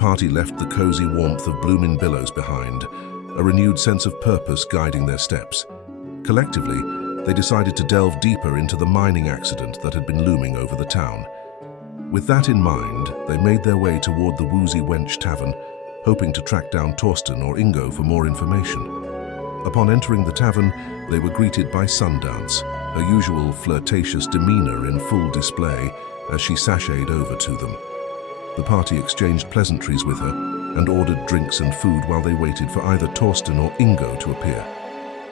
party left the cozy warmth of blooming billows behind, a renewed sense of purpose guiding their steps. Collectively, they decided to delve deeper into the mining accident that had been looming over the town. With that in mind, they made their way toward the Woozy Wench Tavern, hoping to track down Torsten or Ingo for more information. Upon entering the tavern, they were greeted by Sundance, her usual flirtatious demeanor in full display as she sashayed over to them. The party exchanged pleasantries with her and ordered drinks and food while they waited for either Torsten or Ingo to appear.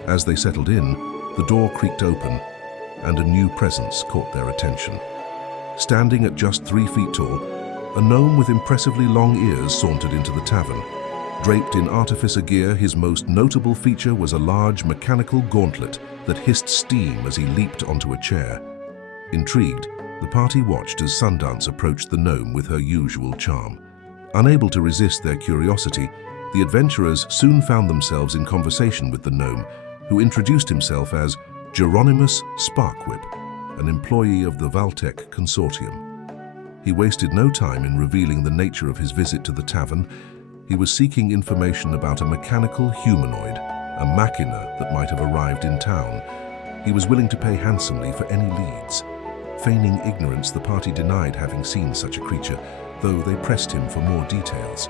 As they settled in, the door creaked open and a new presence caught their attention. Standing at just 3 feet tall, a gnome with impressively long ears sauntered into the tavern. Draped in artificer gear, his most notable feature was a large mechanical gauntlet that hissed steam as he leaped onto a chair. Intrigued, the party watched as Sundance approached the gnome with her usual charm. Unable to resist their curiosity, the adventurers soon found themselves in conversation with the gnome, who introduced himself as Geronimus Sparkwhip, an employee of the Valtech Consortium. He wasted no time in revealing the nature of his visit to the tavern. He was seeking information about a mechanical humanoid, a machina that might have arrived in town. He was willing to pay handsomely for any leads. Feigning ignorance, the party denied having seen such a creature, though they pressed him for more details.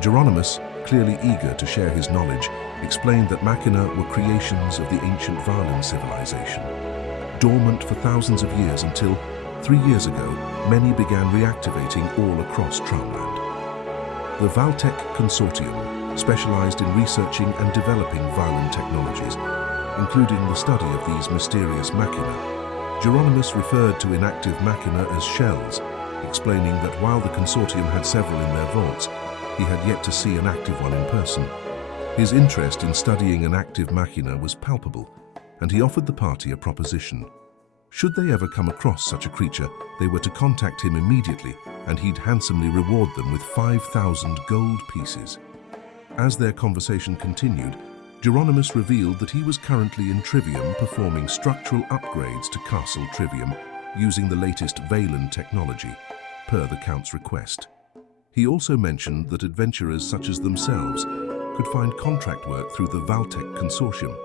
Geronimus, clearly eager to share his knowledge, explained that machina were creations of the ancient Varlin civilization, dormant for thousands of years until, 3 years ago, many began reactivating all across Traumland. The Valtech Consortium specialized in researching and developing Varlin technologies, including the study of these mysterious machina. Geronimus referred to inactive machina as shells, explaining that while the Consortium had several in their vaults, he had yet to see an active one in person. His interest in studying an active machina was palpable, and he offered the party a proposition. Should they ever come across such a creature, they were to contact him immediately, and he'd handsomely reward them with 5,000 gold pieces. As their conversation continued, Geronimus revealed that he was currently in Trivium performing structural upgrades to Castle Trivium using the latest Valen technology, per the Count's request. He also mentioned that adventurers such as themselves could find contract work through the Valtech Consortium,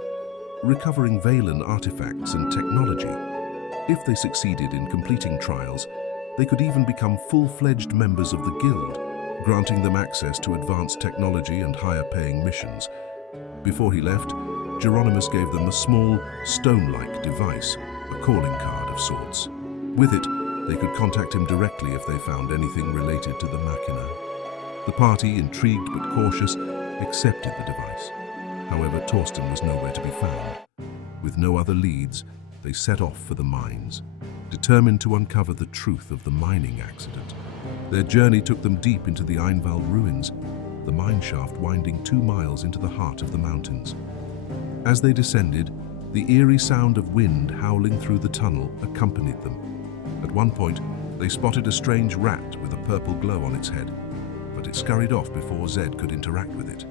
recovering Valen artifacts and technology. If they succeeded in completing trials, they could even become full-fledged members of the guild, granting them access to advanced technology and higher-paying missions. Before he left, Geronimus gave them a small, stone-like device, a calling card of sorts. With it, they could contact him directly if they found anything related to the machina. The party, intrigued but cautious, accepted the device. However, Torsten was nowhere to be found. With no other leads, they set off for the mines, determined to uncover the truth of the mining accident. Their journey took them deep into the Einwald ruins, the mine shaft winding 2 miles into the heart of the mountains. As they descended, the eerie sound of wind howling through the tunnel accompanied them. At one point, they spotted a strange rat with a purple glow on its head, but it scurried off before Zed could interact with it.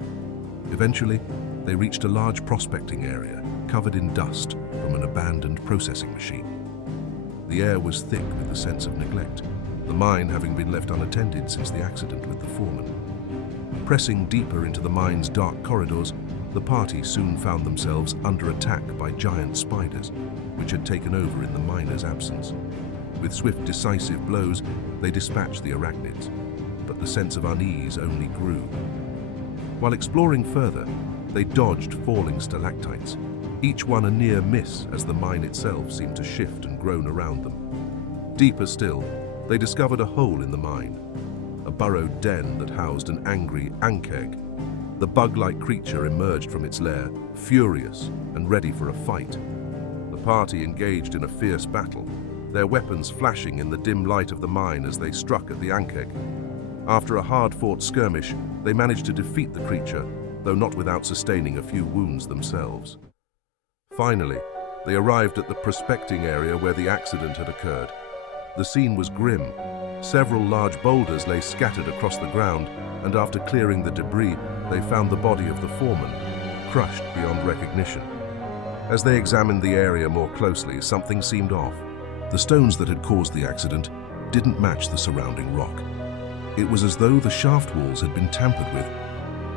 Eventually, they reached a large prospecting area, covered in dust from an abandoned processing machine. The air was thick with the sense of neglect, the mine having been left unattended since the accident with the foreman. Pressing deeper into the mine's dark corridors, the party soon found themselves under attack by giant spiders, which had taken over in the miners' absence. With swift, decisive blows, they dispatched the arachnids, but the sense of unease only grew. While exploring further, they dodged falling stalactites, each one a near miss as the mine itself seemed to shift and groan around them. Deeper still, they discovered a hole in the mine, a burrowed den that housed an angry ankeg. The bug-like creature emerged from its lair, furious and ready for a fight. The party engaged in a fierce battle, their weapons flashing in the dim light of the mine as they struck at the ankeg. After a hard-fought skirmish, they managed to defeat the creature, though not without sustaining a few wounds themselves. Finally, they arrived at the prospecting area where the accident had occurred. The scene was grim. Several large boulders lay scattered across the ground, and after clearing the debris, they found the body of the foreman, crushed beyond recognition. As they examined the area more closely, something seemed off. The stones that had caused the accident didn't match the surrounding rock. It was as though the shaft walls had been tampered with.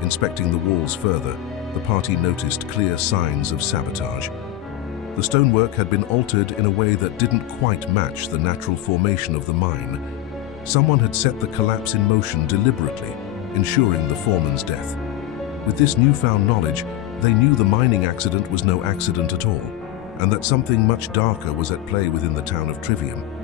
Inspecting the walls further, the party noticed clear signs of sabotage. The stonework had been altered in a way that didn't quite match the natural formation of the mine. Someone had set the collapse in motion deliberately, ensuring the foreman's death. With this newfound knowledge, they knew the mining accident was no accident at all, and that something much darker was at play within the town of Trivium.